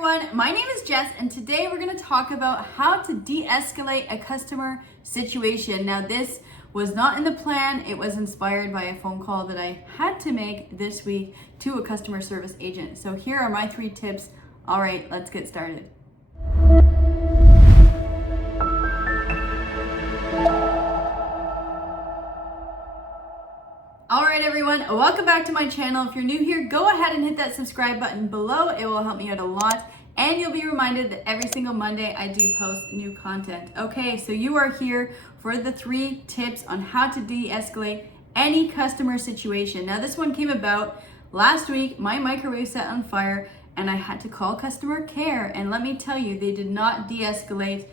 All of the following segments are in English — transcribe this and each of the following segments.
everyone, my name is Jess and today we're going to talk about how to de-escalate a customer situation. Now this was not in the plan, it was inspired by a phone call that I had to make this week to a customer service agent. So here are my 3 tips. All right, let's get started. Alright everyone, welcome back to my channel. If you're new here, go ahead and hit that subscribe button below. It will help me out a lot. And you'll be reminded that every single Monday I do post new content. Okay, so you are here for the 3 tips on how to de-escalate any customer situation. Now this one came about last week. My microwave set on fire and I had to call customer care. And let me tell you, they did not de-escalate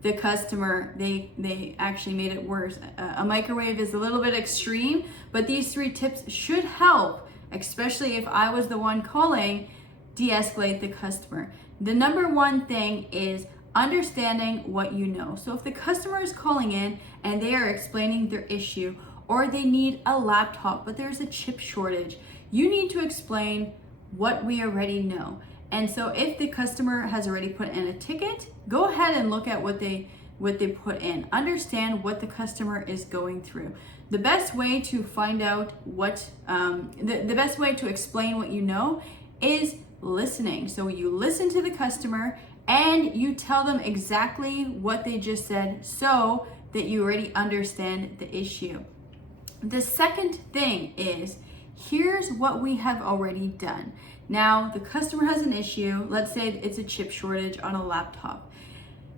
the customer, they actually made it worse. A microwave is a little bit extreme, but these 3 tips should help, especially if I was the one calling, de-escalate the customer. The number 1 thing is understanding what you know. So if the customer is calling in and they are explaining their issue, or they need a laptop, but there's a chip shortage, you need to explain what we already know. And so if the customer has already put in a ticket, go ahead and look at what they put in. Understand what the customer is going through. The best way to find out what, the best way to explain what you know is listening. So you listen to the customer and you tell them exactly what they just said so that you already understand the issue. The second thing is, here's what we have already done. Now, the customer has an issue. Let's say it's a chip shortage on a laptop.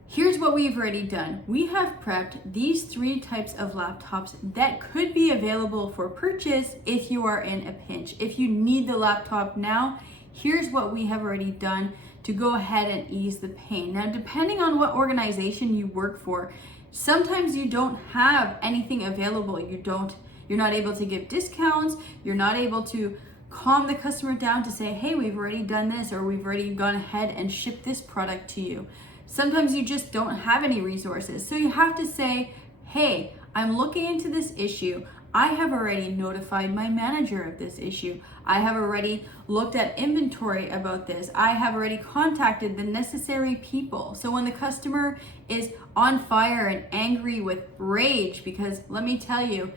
Here's what we've already done. We have prepped these 3 types of laptops that could be available for purchase if you are in a pinch. If you need the laptop now, here's what we have already done to go ahead and ease the pain. Now, depending on what organization you work for, sometimes you don't have anything available. You're not able to give discounts. You're not able to calm the customer down to say, hey, we've already done this, or we've already gone ahead and shipped this product to you. Sometimes you just don't have any resources. So you have to say, hey, I'm looking into this issue. I have already notified my manager of this issue. I have already looked at inventory about this. I have already contacted the necessary people. So when the customer is on fire and angry with rage, because let me tell you,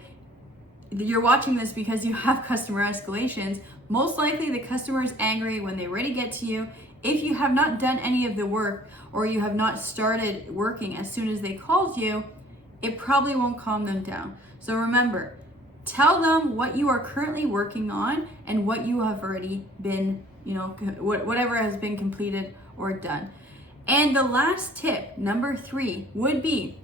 you're watching this because you have customer escalations. Most likely the customer is angry when they already get to you. If you have not done any of the work, or you have not started working as soon as they called you, it probably won't calm them down. So remember, tell them what you are currently working on and what you have already been, whatever has been completed or done. And the last tip, number 3, would be,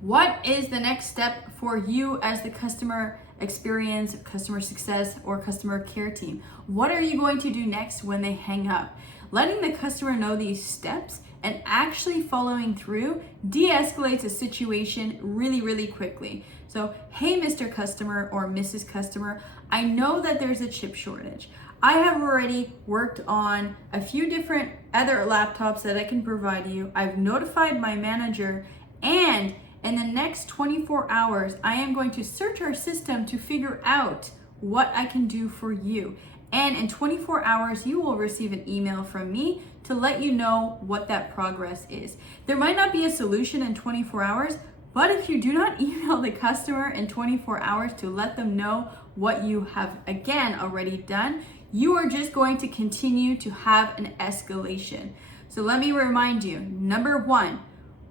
what is the next step for you as the customer experience, customer success, or customer care team? What are you going to do next when they hang up? Letting the customer know these steps and actually following through de-escalates a situation really, really quickly. So, hey, Mr. Customer or Mrs. Customer, I know that there's a chip shortage. I have already worked on a few different other laptops that I can provide you. I've notified my manager, and in the next 24 hours, I am going to search our system to figure out what I can do for you. And in 24 hours, you will receive an email from me to let you know what that progress is. There might not be a solution in 24 hours, but if you do not email the customer in 24 hours to let them know what you have, again, already done, you are just going to continue to have an escalation. So let me remind you, number 1,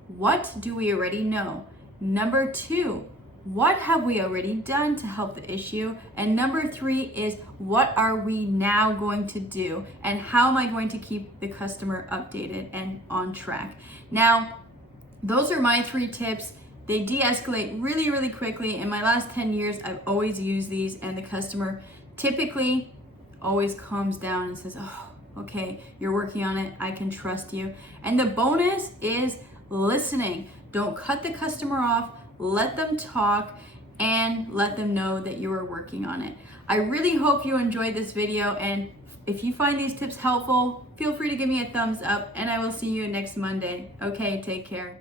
what do we already know? Number 2, what have we already done to help the issue? And number 3 is, what are we now going to do? And how am I going to keep the customer updated and on track? Now, those are my 3 tips. They de-escalate really, really quickly. In my last 10 years, I've always used these, and the customer typically always calms down and says, oh, okay, you're working on it. I can trust you. And the bonus is listening. Don't cut the customer off. Let them talk and let them know that you are working on it. I really hope you enjoyed this video, and if you find these tips helpful, feel free to give me a thumbs up, and I will see you next Monday. Okay, take care.